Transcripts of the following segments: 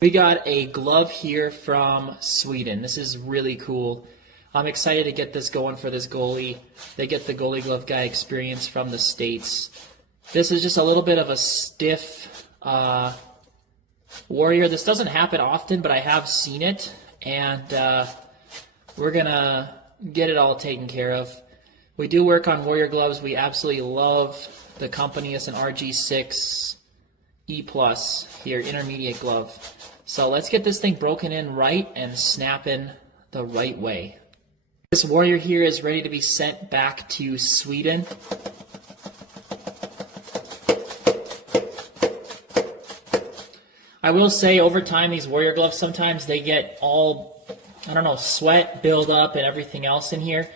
We got a glove here from Sweden. This is really cool. I'm excited to get this going for this goalie. They get the goalie glove guy experience from the States. This is just a little bit of a stiff warrior. This doesn't happen often, but I have seen it, and we're going to get it all taken care of. We do work on warrior gloves. We absolutely love the company. It's an RG6 E+ here, intermediate glove. So let's get this thing broken in right and snapping the right way. This warrior here is ready to be sent back to Sweden. I will say over time these warrior gloves, sometimes they get all, I don't know, sweat build up and everything else in here.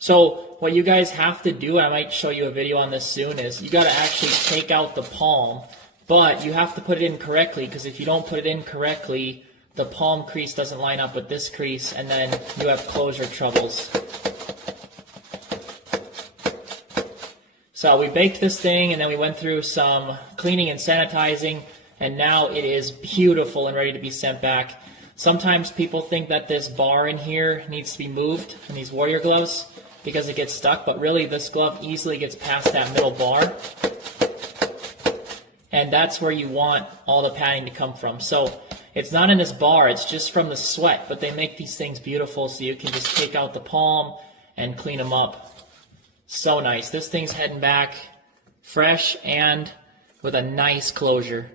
So what you guys have to do, and I might show you a video on this soon, is you got to actually take out the palm. But you have to put it in correctly, because if you don't put it in correctly, the palm crease doesn't line up with this crease, and then you have closure troubles. So we baked this thing, and then we went through some cleaning and sanitizing, and now it is beautiful and ready to be sent back. Sometimes people think that this bar in here needs to be moved in these warrior gloves because it gets stuck, but really this glove easily gets past that middle bar. And that's where you want all the padding to come from. So it's not in this bar, it's just from the sweat, but they make these things beautiful so you can just take out the palm and clean them up. So nice. This thing's heading back fresh and with a nice closure.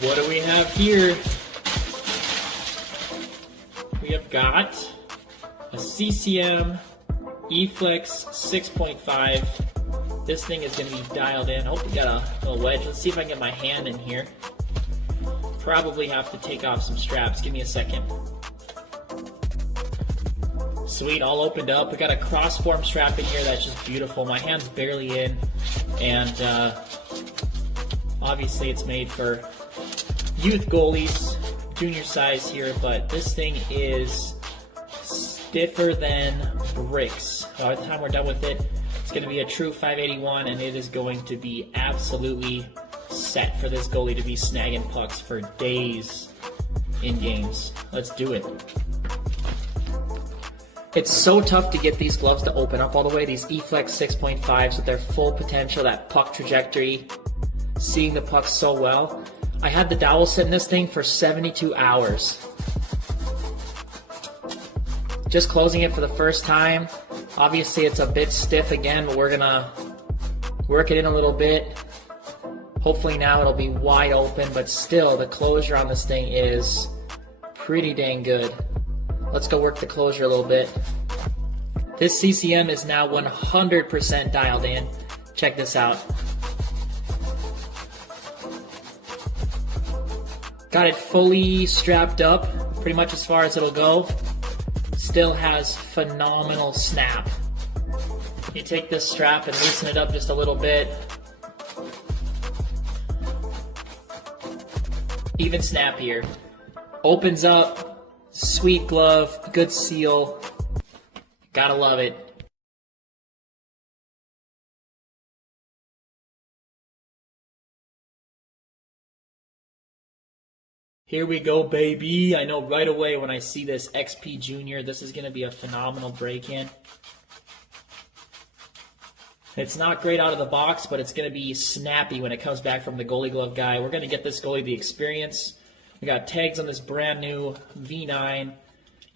What do we have here? We have got a CCM E-Flex 6.5. This thing is going to be dialed in. I hope we got a little wedge. Let's see if I can get my hand in here. Probably have to take off some straps. Give me a second. Sweet, all opened up. We got a cross-form strap in here that's just beautiful. My hand's barely in, and obviously it's made for youth goalies, junior size here, but this thing is stiffer than bricks. By the time we're done with it, it's going to be a true 581, and it is going to be absolutely set for this goalie to be snagging pucks for days in games. Let's do it. It's so tough to get these gloves to open up all the way, these E-Flex 6.5s with their full potential, that puck trajectory, seeing the puck so well. I had the dowel sit in this thing for 72 hours. Just closing it for the first time. Obviously it's a bit stiff again, but we're gonna work it in a little bit. Hopefully now it'll be wide open, but still the closure on this thing is pretty dang good. Let's go work the closure a little bit. This CCM is now 100% dialed in. Check this out. Got it fully strapped up, pretty much as far as it'll go. Still has phenomenal snap. You take this strap and loosen it up just a little bit. Even snappier. Opens up, sweet glove, good seal. Gotta love it. Here we go, baby. I know right away when I see this XP Junior, this is going to be a phenomenal break-in. It's not great out of the box, but it's going to be snappy when it comes back from the goalie glove guy. We're going to get this goalie the experience. We got tags on this brand new V9.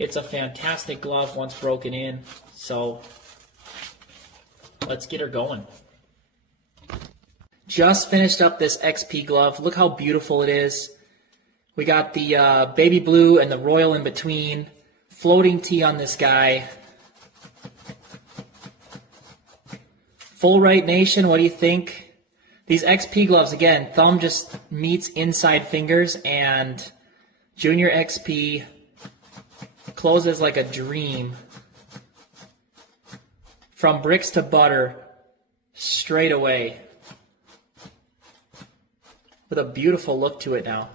It's a fantastic glove once broken in, so let's get her going. Just finished up this XP glove. Look how beautiful it is. We got the baby blue and the royal in between. Floating tee on this guy. Full right nation, what do you think? These XP gloves, again, thumb just meets inside fingers, and Junior XP closes like a dream. From bricks to butter, straight away. with a beautiful look to it now.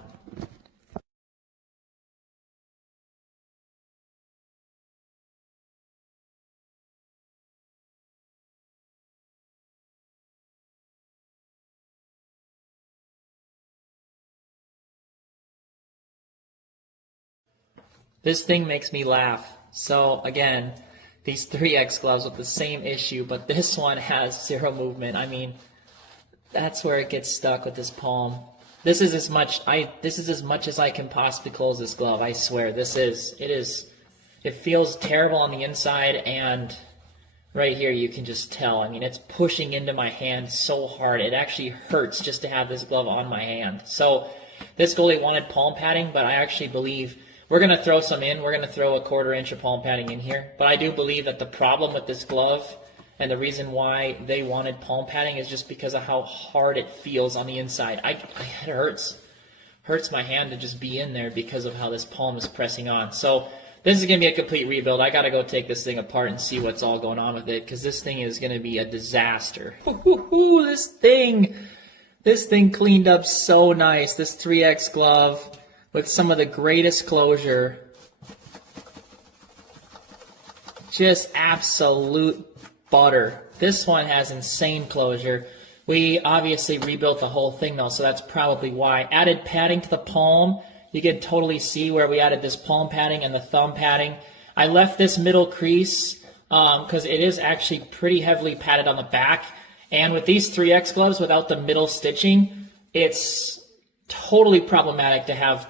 This thing makes me laugh. So again, these 3X gloves with the same issue, but this one has zero movement. I mean, that's where it gets stuck with this palm. This is as much as I can possibly close this glove. I swear, it feels terrible on the inside, and right here you can just tell. I mean, it's pushing into my hand so hard. It actually hurts just to have this glove on my hand. So this goalie wanted palm padding, but I actually believe we're going to throw some in. We're going to throw a 1/4 inch of palm padding in here. But I do believe that the problem with this glove and the reason why they wanted palm padding is just because of how hard it feels on the inside. It hurts my hand to just be in there because of how this palm is pressing on. So this is going to be a complete rebuild. I got to go take this thing apart and see what's all going on with it, because this thing is going to be a disaster. This thing cleaned up so nice. This 3X glove with some of the greatest closure. Just absolute butter. This one has insane closure. We obviously rebuilt the whole thing though, so that's probably why. Added padding to the palm. You can totally see where we added this palm padding and the thumb padding. I left this middle crease because it is actually pretty heavily padded on the back. And with these 3X gloves without the middle stitching, it's totally problematic to have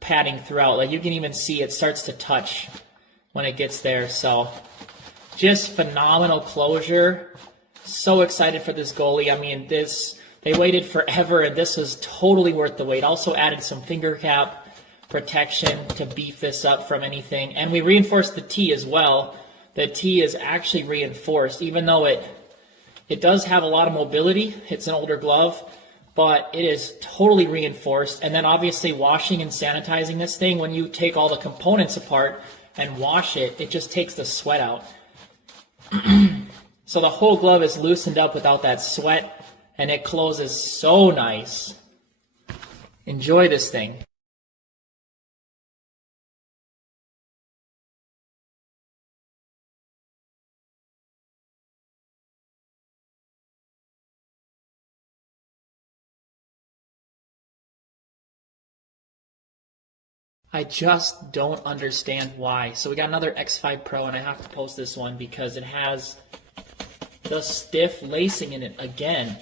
padding throughout. Like you can even see it starts to touch when it gets there. So just phenomenal closure. So excited for this goalie. I mean, they waited forever, and this was totally worth the wait. Also added some finger cap protection to beef this up from anything. And we reinforced the T as well. The T is actually reinforced, even though it does have a lot of mobility. It's an older glove, but it is totally reinforced. And then obviously washing and sanitizing this thing, when you take all the components apart and wash it, it just takes the sweat out. So the whole glove is loosened up without that sweat, and it closes so nice. Enjoy this thing. I just don't understand why. So we got another X5 Pro, and I have to post this one because it has the stiff lacing in it again.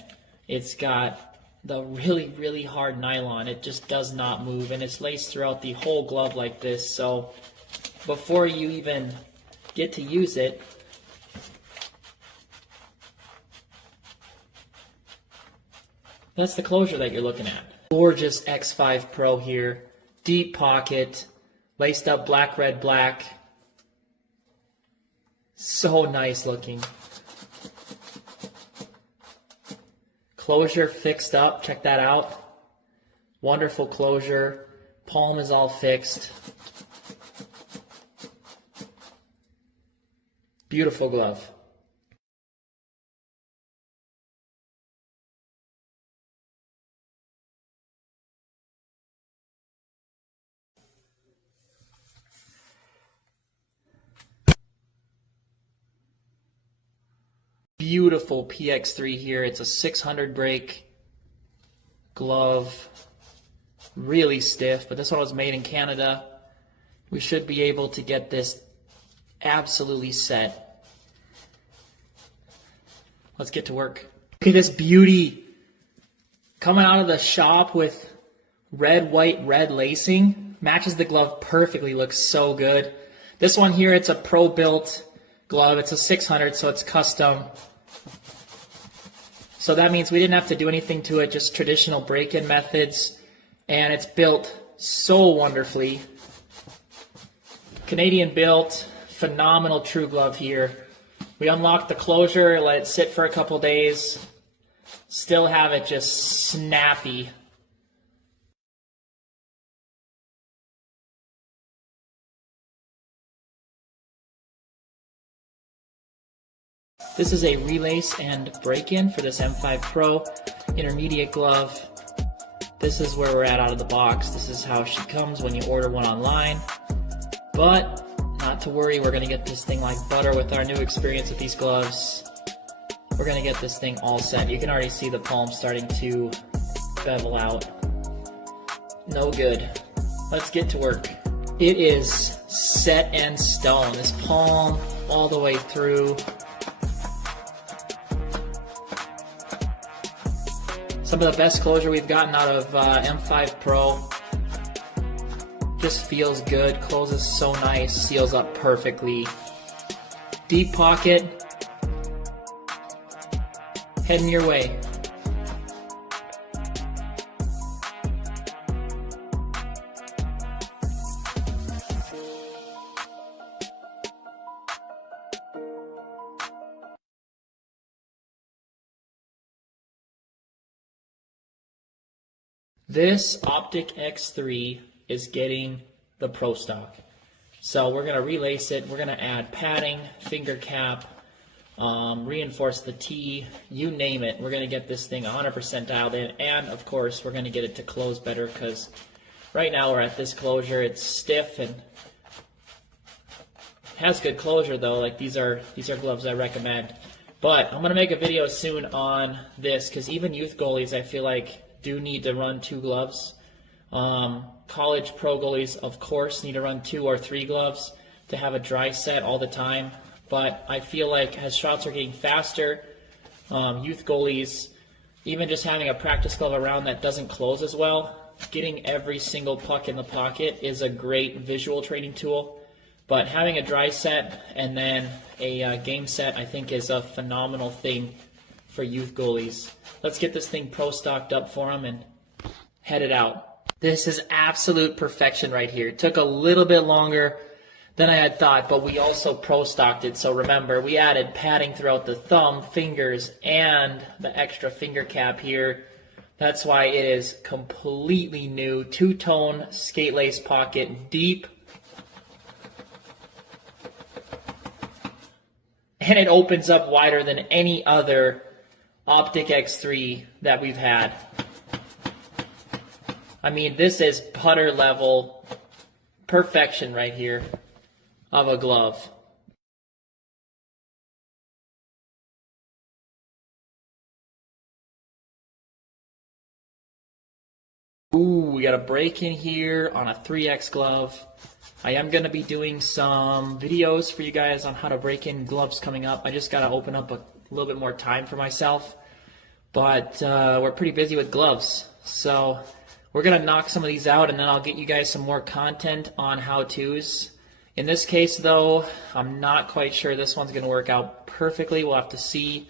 It's got the really, really hard nylon. It just does not move, and it's laced throughout the whole glove like this. So before you even get to use it, that's the closure that you're looking at. Gorgeous X5 Pro here. Deep pocket, laced up black, red, black. So nice looking. Closure fixed up, check that out. Wonderful closure. Palm is all fixed. Beautiful glove. Beautiful PX3 here. It's a 600 break glove. Really stiff, but this one was made in Canada. We should be able to get this absolutely set. Let's get to work. Look at this beauty. Coming out of the shop with red, white, red lacing. Matches the glove perfectly, looks so good. This one here, it's a pro-built glove. It's a 600, so it's custom. So that means we didn't have to do anything to it, just traditional break-in methods. And it's built so wonderfully. Canadian built, phenomenal true glove here. We unlocked the closure, let it sit for a couple days. Still have it just snappy. This is a relace and break-in for this M5 Pro intermediate glove. this is where we're at out of the box. This is how she comes when you order one online. But not to worry, we're gonna get this thing like butter with our new experience with these gloves. We're gonna get this thing all set. You can already see the palm starting to bevel out. No good. Let's get to work. It is set and stone. This palm all the way through. Some of the best closure we've gotten out of M5 Pro. Just feels good, closes so nice, seals up perfectly. Deep pocket, heading your way. This Optic X3 is getting the Pro Stock. So we're going to relace it, we're going to add padding, finger cap, reinforce the T, you name it. We're going to get this thing 100% dialed in, and of course we're going to get it to close better, because right now we're at this closure, it's stiff and has good closure though. Like these are gloves I recommend. But I'm going to make a video soon on this, because even youth goalies I feel like do need to run 2 gloves. College pro goalies, of course, need to run 2 or 3 gloves to have a dry set all the time. But I feel like as shots are getting faster, youth goalies, even just having a practice glove around that doesn't close as well, getting every single puck in the pocket is a great visual training tool. But having a dry set and then a game set, I think, is a phenomenal thing for youth goalies. Let's get this thing pro stocked up for them and head it out. This is absolute perfection right here. It took a little bit longer than I had thought, but we also pro stocked it. So remember, we added padding throughout the thumb, fingers, and the extra finger cap here. That's why it is completely new. 2-tone skate lace pocket, deep. And it opens up wider than any other Optic X3 that we've had. I mean, this is putter level perfection right here of a glove. Ooh, we got a break in here on a 3X glove. I am going to be doing some videos for you guys on how to break in gloves coming up. I just got to open up a little bit more time for myself. But we're pretty busy with gloves. So we're going to knock some of these out, and then I'll get you guys some more content on how-tos. In this case, though, I'm not quite sure this one's going to work out perfectly. We'll have to see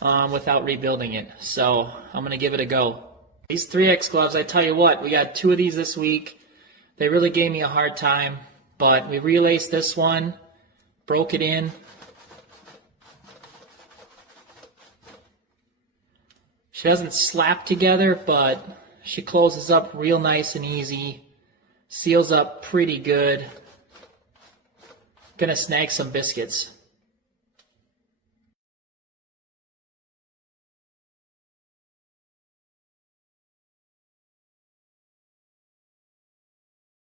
without rebuilding it. So I'm going to give it a go. These 3X gloves, I tell you what, we got 2 of these this week. They really gave me a hard time, but we relaced this one, broke it in. She doesn't slap together, but she closes up real nice and easy. Seals up pretty good. Gonna snag some biscuits.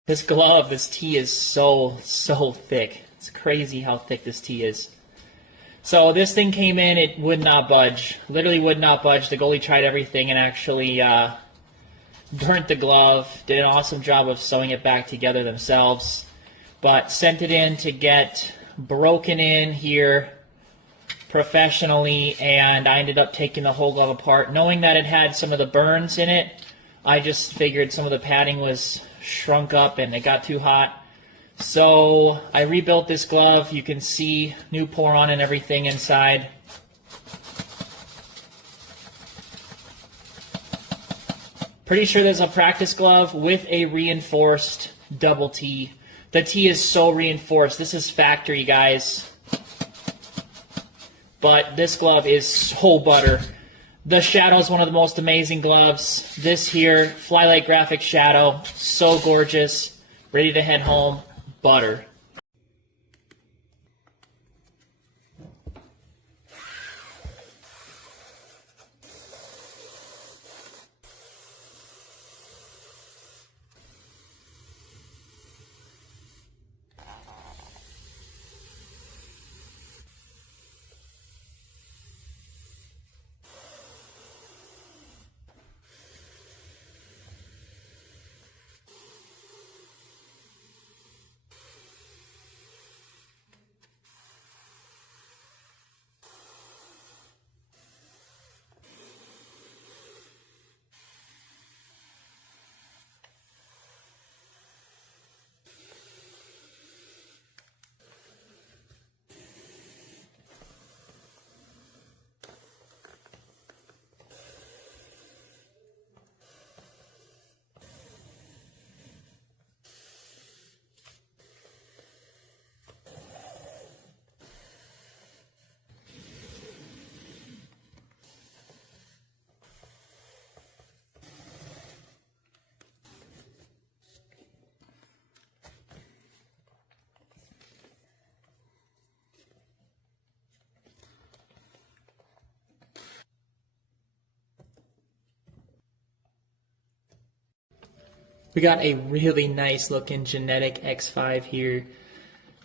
This glove, this tee is so thick. It's crazy how thick this tee is. So this thing came in, it would not budge. Literally would not budge. The goalie tried everything and actually burnt the glove. Did an awesome job of sewing it back together themselves. But sent it in to get broken in here professionally, and I ended up taking the whole glove apart. Knowing that it had some of the burns in it, I just figured some of the padding was shrunk up and it got too hot. So I rebuilt this glove. You can see new pour on and everything inside. Pretty sure there's a practice glove with a reinforced double T. The T is so reinforced. This is factory, guys. But this glove is so butter. The Shadow is one of the most amazing gloves. This here, Flylight Graphic Shadow, so gorgeous. Ready to head home. Butter. We got a really nice looking genetic X5 here.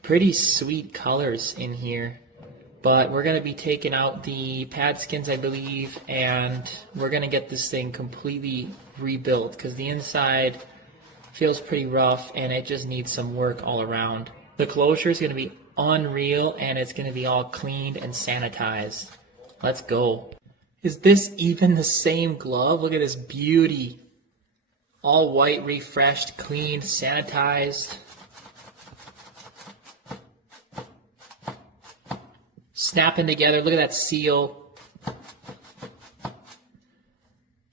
Pretty sweet colors in here. But we're going to be taking out the pad skins, I believe, and we're going to get this thing completely rebuilt because the inside feels pretty rough and it just needs some work all around. The closure is going to be unreal and it's going to be all cleaned and sanitized. Let's go. Is this even the same glove? Look at this beauty. All white, refreshed, cleaned, sanitized. Snapping together. Look at that seal.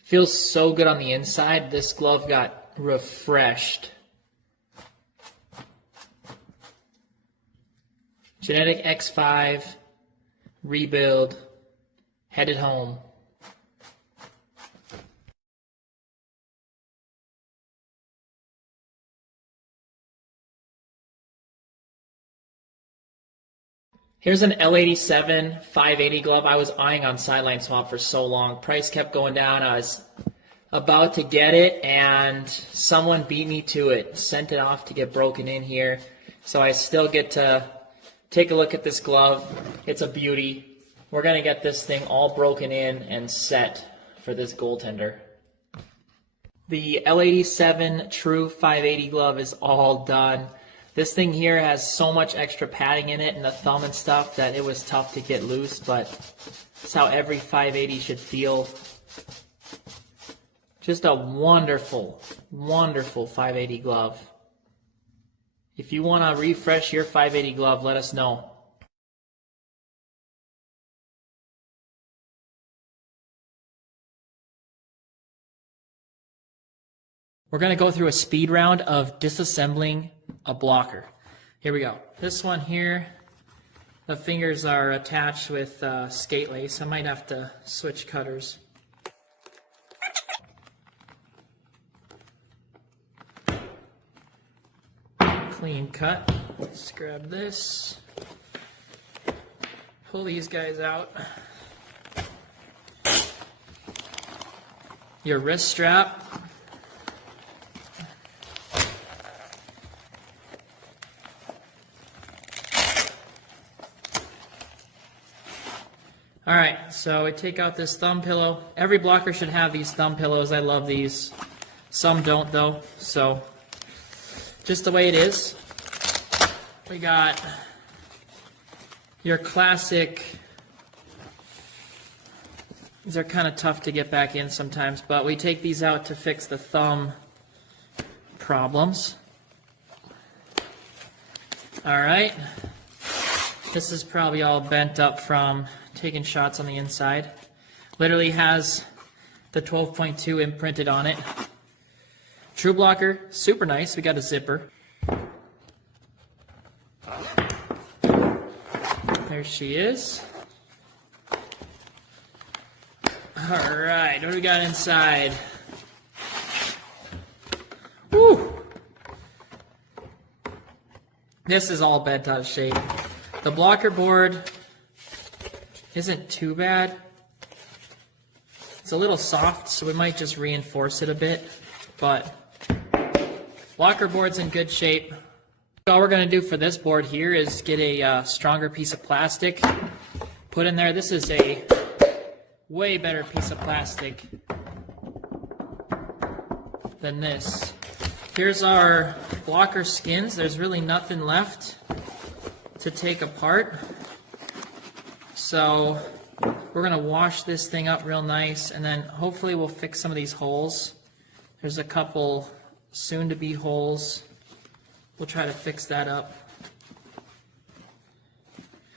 Feels so good on the inside. This glove got refreshed. Genetic X5. Rebuild. Headed home. Here's an L87 580 glove I was eyeing on Sideline Swap for so long. Price kept going down. I was about to get it, and someone beat me to it. Sent it off to get broken in here. So I still get to take a look at this glove. It's a beauty. We're going to get this thing all broken in and set for this goaltender. The L87 True 580 glove is all done. This thing here has so much extra padding in it and the thumb and stuff that it was tough to get loose, but that's how every 580 should feel. Just a wonderful, wonderful 580 glove. If you want to refresh your 580 glove, let us know. We're going to go through a speed round of disassembling a blocker. Here we go. This one here, the fingers are attached with skate lace. I might have to switch cutters. Clean cut. Let's grab this. Pull these guys out. Your wrist strap. Alright, so we take out this thumb pillow. Every blocker should have these thumb pillows. I love these. Some don't though, so just the way it is. We got your classic, these are kind of tough to get back in sometimes, but we take these out to fix the thumb problems. Alright, this is probably all bent up from taking shots on the inside. Literally has the 12.2 imprinted on it. True blocker, super nice. We got a zipper. There she is. Alright, what do we got inside? Woo! This is all bent out of shape. The blocker board isn't too bad. It's a little soft, so we might just reinforce it a bit, but blocker board's in good shape. All we're going to do for this board here is get a stronger piece of plastic, put in there. This is a way better piece of plastic than this. Here's our blocker skins. There's really nothing left to take apart. So we're going to wash this thing up real nice, and then hopefully we'll fix some of these holes. There's a couple soon-to-be holes. We'll try to fix that up.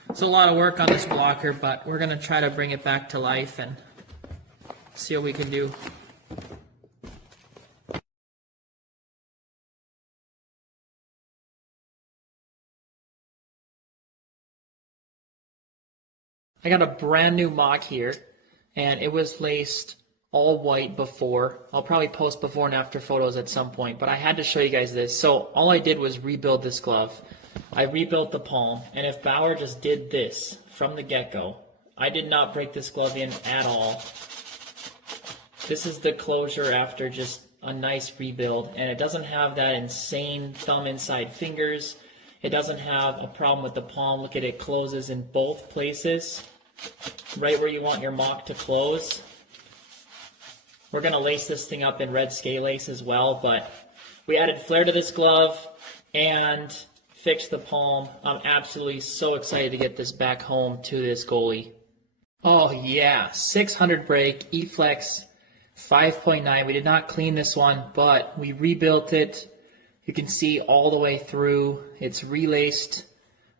It's a lot of work on this blocker, but we're going to try to bring it back to life and see what we can do. I got a brand new mock here, and it was laced all white before. I'll probably post before and after photos at some point, but I had to show you guys this. So all I did was rebuild this glove. I rebuilt the palm, and if Bauer just did this from the get-go, I did not break this glove in at all. This is the closure after just a nice rebuild, and it doesn't have that insane thumb inside fingers. It doesn't have a problem with the palm. Look at it, closes in both places, right where you want your mock to close. We're going to lace this thing up in red scale lace as well, but we added flare to this glove and fixed the palm. I'm absolutely so excited to get this back home to this goalie. Oh yeah, 600 break, E-Flex 5.9. We did not clean this one, but we rebuilt it. You can see all the way through. It's relaced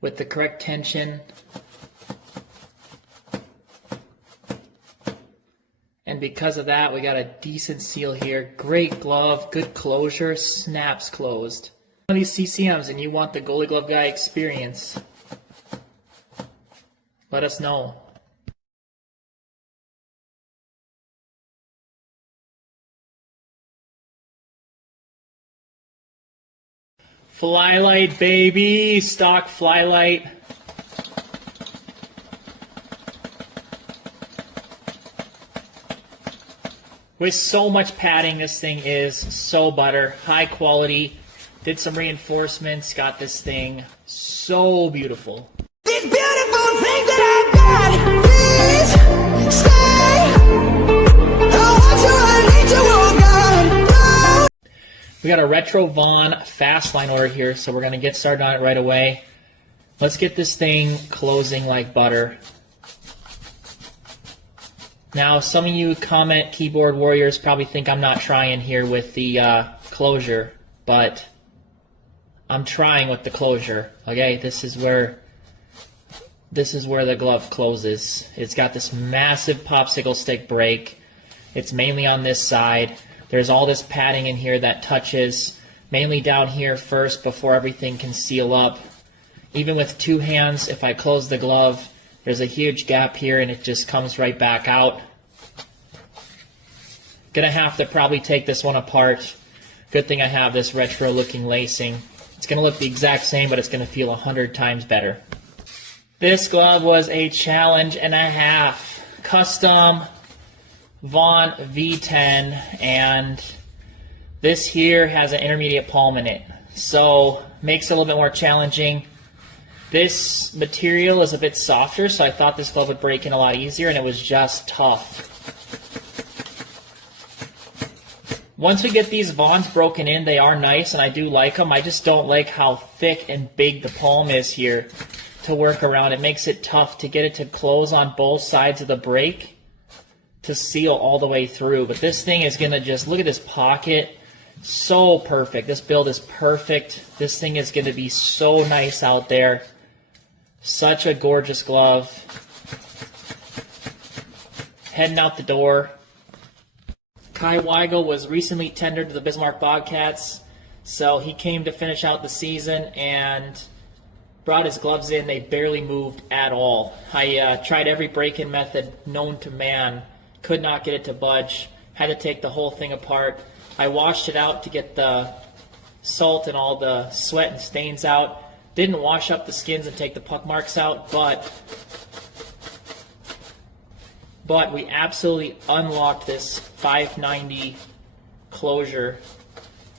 with the correct tension. And because of that, we got a decent seal here. Great glove, good closure, snaps closed. One of these CCMs and you want the goalie glove guy experience, let us know. Flylight, baby, stock flylight. With so much padding, this thing is so butter, high quality. Did some reinforcements, got this thing so beautiful. These beautiful things that I've got, please stay. I want you, I need you, oh God. No. We got a Retro Vaughn fast line order here, so we're going to get started on it right away. Let's get this thing closing like butter. Now, some of you comment keyboard warriors probably think I'm not trying here with the closure, but I'm trying with the closure. Okay, this is where the glove closes. It's got this massive popsicle stick break. It's mainly on this side. There's all this padding in here that touches mainly down here first before everything can seal up. Even with two hands, if I close the glove, there's a huge gap here and it just comes right back out. Gonna have to probably take this one apart. Good thing I have this retro looking lacing. It's gonna look the exact same, but it's gonna feel 100 times better. This glove was a challenge and a half. Custom Vaughn V10, and this here has an intermediate palm in it, so makes it a little bit more challenging. This material is a bit softer, so I thought this glove would break in a lot easier, and it was just tough. Once we get these Vaughns broken in, they are nice, and I do like them. I just don't like how thick and big the palm is here to work around. It makes it tough to get it to close on both sides of the break to seal all the way through. But this thing is going to just, look at this pocket. So perfect. This build is perfect. This thing is going to be so nice out there. Such a gorgeous glove. Heading out the door. Kai Weigel was recently tendered to the Bismarck Bobcats, so he came to finish out the season and brought his gloves in. They barely moved at all. I tried every break-in method known to man. Could not get it to budge. Had to take the whole thing apart. I washed it out to get the salt and all the sweat and stains out. Didn't wash up the skins and take the puck marks out, but we absolutely unlocked this 590 closure.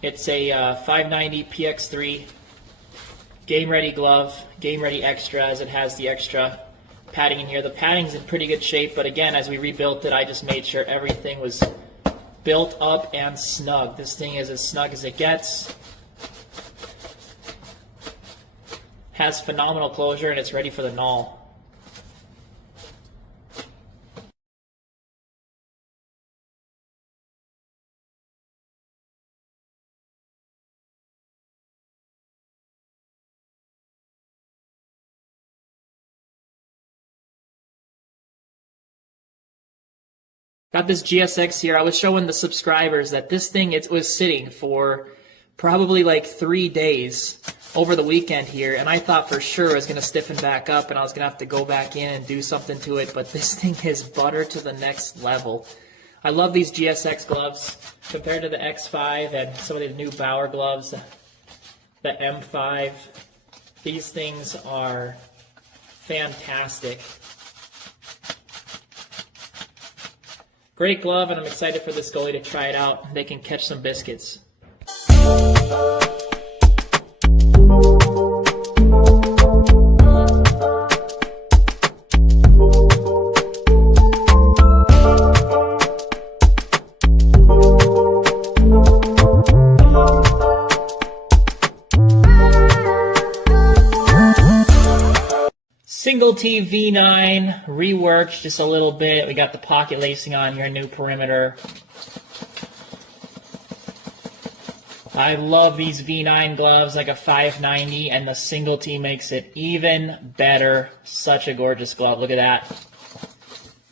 It's a 590 PX3 game ready glove, game ready extra, as it has the extra padding in here. The padding's in pretty good shape, but again, as we rebuilt it, I just made sure everything was built up and snug. This thing is as snug as it gets. Has phenomenal closure, and it's ready for the null. Got this GSX here. I was showing the subscribers that this thing, it was sitting for probably like 3 days over the weekend here, and I thought for sure it was going to stiffen back up and I was going to have to go back in and do something to it, but this thing is butter to the next level. I love these GSX gloves compared to the X5 and some of the new Bauer gloves, the M5. These things are fantastic. Great glove, and I'm excited for this goalie to try it out. They can catch some biscuits. Single T V9 reworked just a little bit. We got the pocket lacing on here, new perimeter. I love these V9 gloves, like a 590, and the Single T makes it even better. Such a gorgeous glove. Look at that.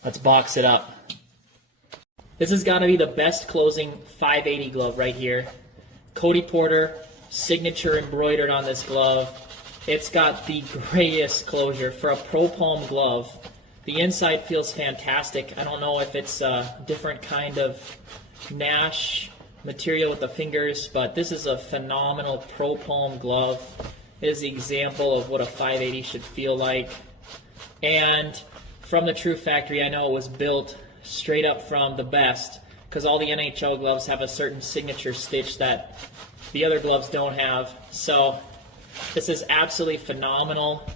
Let's box it up. This has got to be the best closing 580 glove right here. Cody Porter signature embroidered on this glove. It's got the greatest closure for a pro palm glove. The inside feels fantastic. I don't know if it's a different kind of Nash material with the fingers, but this is a phenomenal pro palm glove. It is the example of what a 580 should feel like. And from the True Factory, I know it was built straight up from the best, because all the NHL gloves have a certain signature stitch that the other gloves don't have. So this is absolutely phenomenal.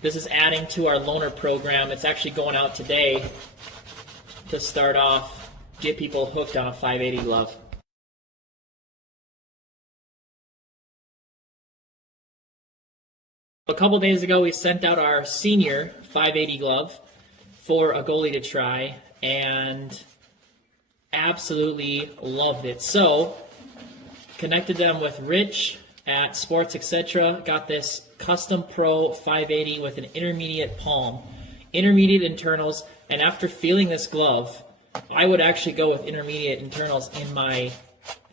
This is adding to our loaner program. It's actually going out today to start off, get people hooked on a 580 glove. A couple days ago, we sent out our senior 580 glove for a goalie to try, and absolutely loved it. So, connected them with Rich at Sports Etc. Got this Custom Pro 580 with an intermediate palm, intermediate internals, and after feeling this glove, I would actually go with intermediate internals in my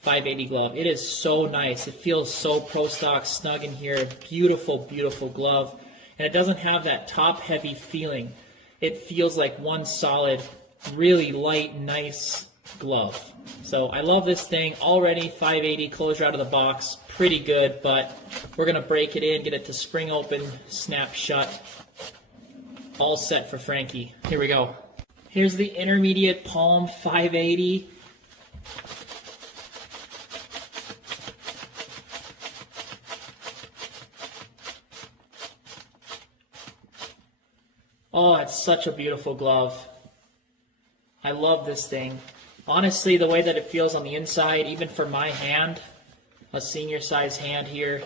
580 glove. It is so nice. It feels so pro stock, snug in here. Beautiful, beautiful glove. And it doesn't have that top heavy feeling. It feels like one solid, really light, nice glove. So I love this thing already. 580 closure out of the box, pretty good, but we're gonna break it in, get it to spring open, snap shut, all set for Frankie. Here we go. Here's the intermediate palm 580. Oh, it's such a beautiful glove. I love this thing. Honestly, the way that it feels on the inside, even for my hand, a senior size hand here,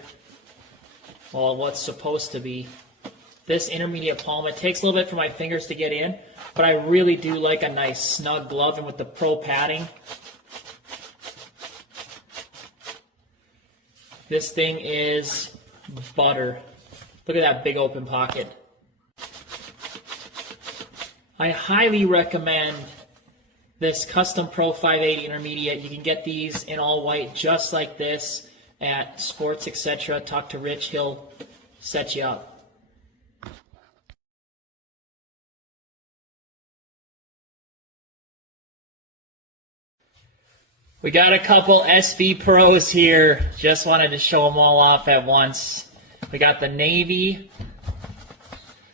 well, what's supposed to be. This intermediate palm, it takes a little bit for my fingers to get in, but I really do like a nice snug glove, and with the pro padding, this thing is butter. Look at that big open pocket. I highly recommend this Custom Pro 580 Intermediate. You can get these in all white just like this at Sports Etc. Talk to Rich, he'll set you up. We got a couple SV Pros here. Just wanted to show them all off at once. We got the navy.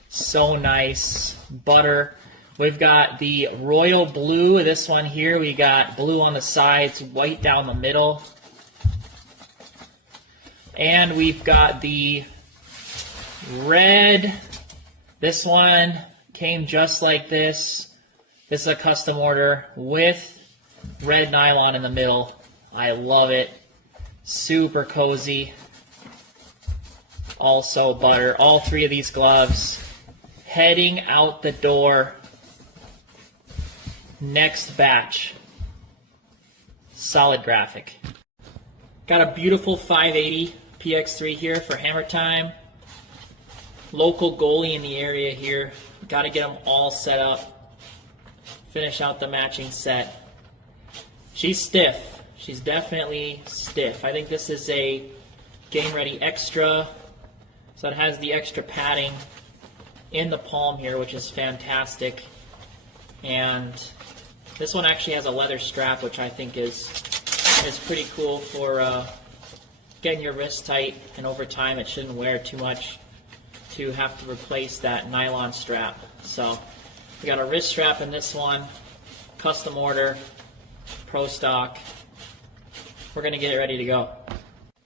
So nice. Butter. We've got the royal blue, this one here. We got blue on the sides, white down the middle. And we've got the red. This one came just like this. This is a custom order with red nylon in the middle. I love it. Super cozy. Also butter. All three of these gloves heading out the door. Next batch. Solid graphic. Got a beautiful 580 PX3 here for hammer time. Local goalie in the area here. Got to get them all set up. Finish out the matching set. She's stiff. She's definitely stiff. I think this is a game ready extra. So it has the extra padding in the palm here, which is fantastic. And this one actually has a leather strap, which I think is pretty cool for getting your wrist tight, and over time it shouldn't wear too much to have to replace that nylon strap. So we got a wrist strap in this one, custom order, pro stock. We're gonna get it ready to go.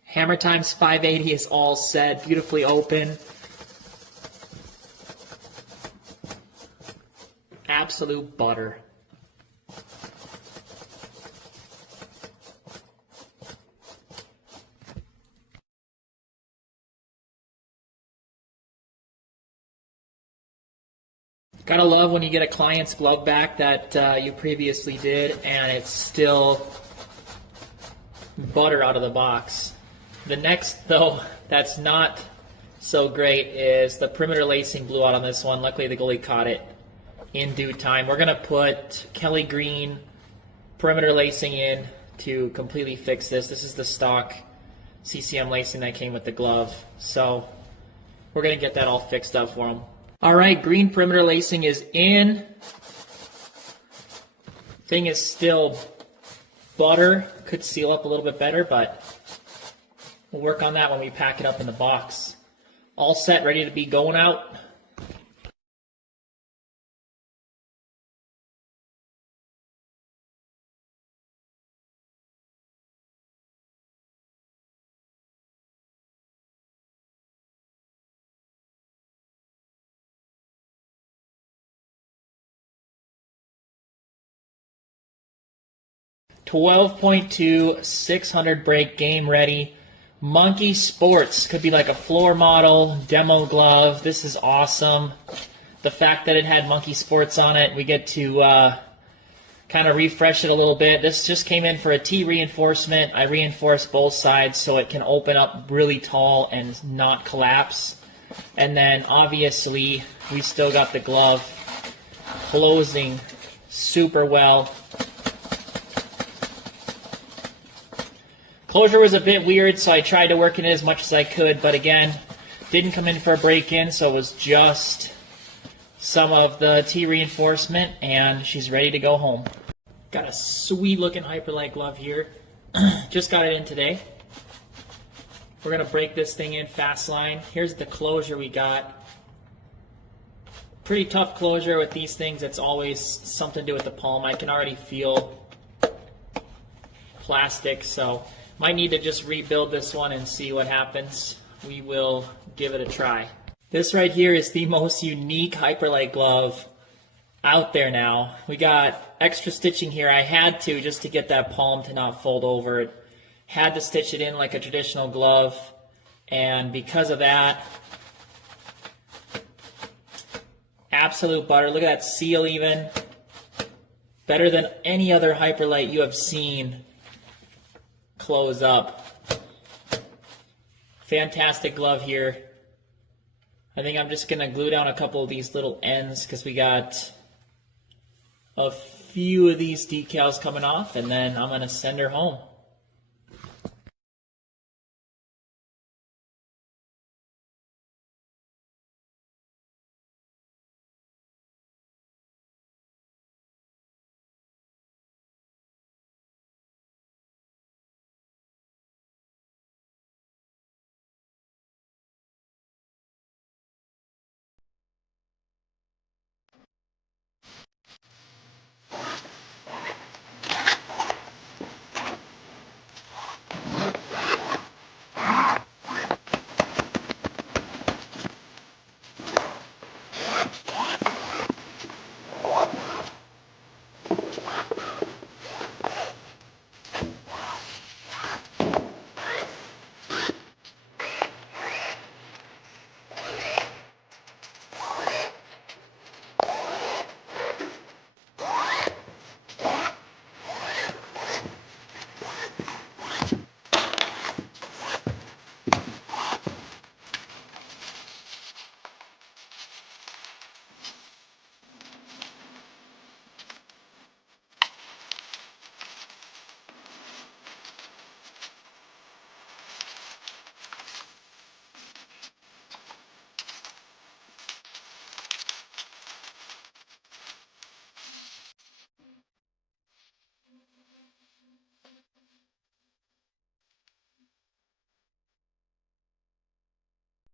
Hammer Times 580 is all set, beautifully open. Absolute butter. Gotta love when you get a client's glove back that you previously did and it's still butter out of the box. The next, though, that's not so great is the perimeter lacing blew out on this one. Luckily, the goalie caught it in due time. We're gonna put Kelly Green perimeter lacing in to completely fix this. This is the stock CCM lacing that came with the glove. So we're gonna get that all fixed up for him. All right, green perimeter lacing is in. Thing is still butter. Could seal up a little bit better, but we'll work on that when we pack it up in the box. All set, ready to be going out. .2 600 break, game ready. Monkey Sports could be like a floor model demo glove. This is awesome. The fact that it had Monkey Sports on it, we get to kind of refresh it a little bit. This just came in for a T reinforcement. I reinforced both sides so it can open up really tall and not collapse. And then obviously we still got the glove closing super well. Closure was a bit weird, so I tried to work in it as much as I could, but again, didn't come in for a break-in, so it was just some of the T reinforcement, and she's ready to go home. Got a sweet-looking Hyperlight glove here. Just got it in today. We're going to break this thing in fast line. Here's the closure we got. Pretty tough closure with these things. It's always something to do with the palm. I can already feel plastic, so might need to just rebuild this one and see what happens. We will give it a try. This right here is the most unique Hyperlight glove out there now. We got extra stitching here. I had to just to get that palm to not fold over. Had to stitch it in like a traditional glove, and because of that, absolute butter. Look at that seal even. Better than any other Hyperlight you have seen close up. Fantastic glove here. I think I'm just going to glue down a couple of these little ends because we got a few of these decals coming off, and then I'm going to send her home.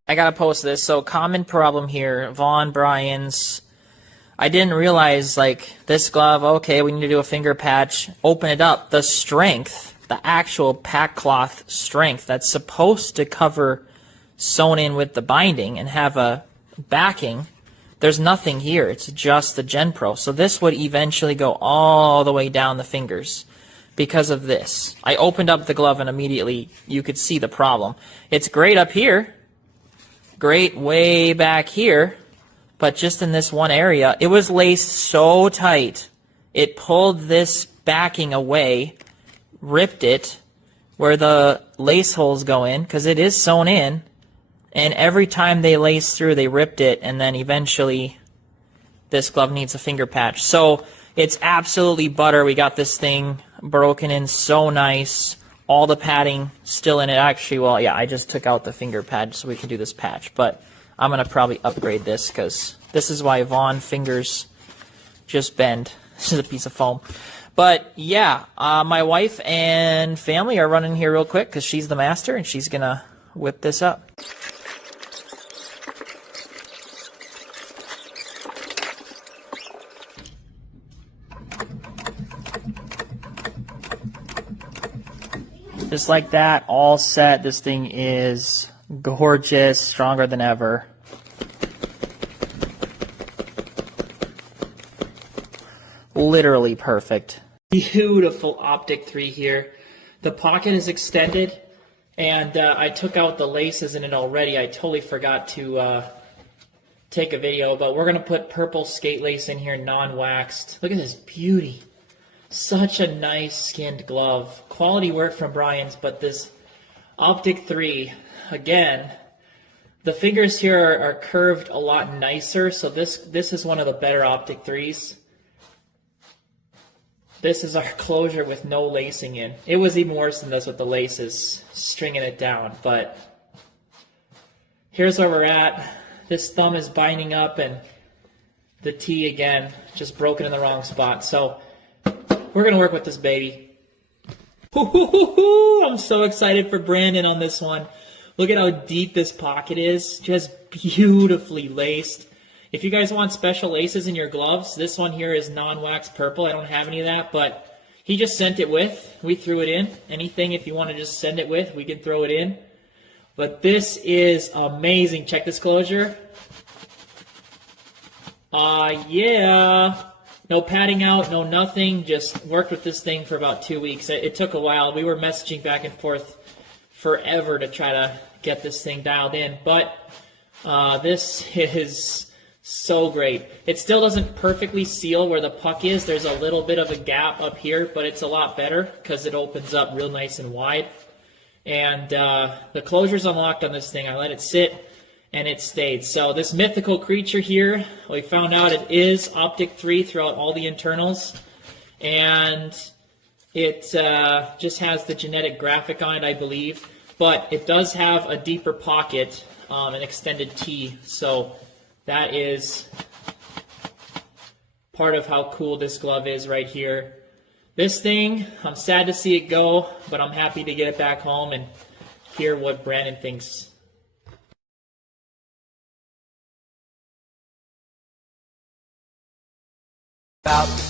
I gotta post this. So common problem here, Vaughn Bryan's I didn't realize, like, this glove, okay, we need to do a finger patch. Open it up. The strength, the actual pack cloth strength that's supposed to cover sewn in with the binding and have a backing, there's nothing here. It's just the Gen Pro. So this would eventually go all the way down the fingers because of this. I opened up the glove and immediately you could see the problem. It's great up here, great way back here, but just in this one area, it was laced so tight, it pulled this backing away, ripped it where the lace holes go in, because it is sewn in, and every time they lace through, they ripped it, and then eventually this glove needs a finger patch. So it's absolutely butter. We got this thing broken in so nice. All the padding still in it. Actually, well, yeah, I just took out the finger pad so we can do this patch. But I'm going to probably upgrade this because this is why Vaughn fingers just bend. This is a piece of foam. But yeah, my wife and family are running here real quick because she's the master and she's going to whip this up. Just like that, all set. This thing is gorgeous, stronger than ever. Literally perfect. Beautiful Optic 3 here. The pocket is extended, and I took out the laces in it already. I totally forgot to take a video, but we're going to put purple skate lace in here, non-waxed. Look at this beauty. Such a nice skinned glove. Quality work from Brian's, but this Optic 3, again, the fingers here are curved a lot nicer, so this is one of the better Optic 3s. This is our closure with no lacing in. It was even worse than this with the laces stringing it down, but here's where we're at. This thumb is binding up, and the T, again, just broken in the wrong spot. So we're going to work with this baby. I'm so excited for Brandon on this one. Look at how deep this pocket is. Just beautifully laced. If you guys want special laces in your gloves, this one here is non-wax purple. I don't have any of that, but he just sent it with. We threw it in. Anything if you want to just send it with, we can throw it in. But this is amazing. Check this closure. Yeah. No padding out, no nothing, just worked with this thing for about 2 weeks. It took a while. We were messaging back and forth forever to try to get this thing dialed in, but this is so great. It still doesn't perfectly seal where the puck is. There's a little bit of a gap up here, but it's a lot better because it opens up real nice and wide. And the closure's unlocked on this thing. I let it sit, and it stayed. So this mythical creature here, we found out it is Optic 3 throughout all the internals, and it just has the genetic graphic on it, I believe, but it does have a deeper pocket, an extended T, so that is part of how cool this glove is right here. This thing, I'm sad to see it go, but I'm happy to get it back home and hear what Brandon thinks. About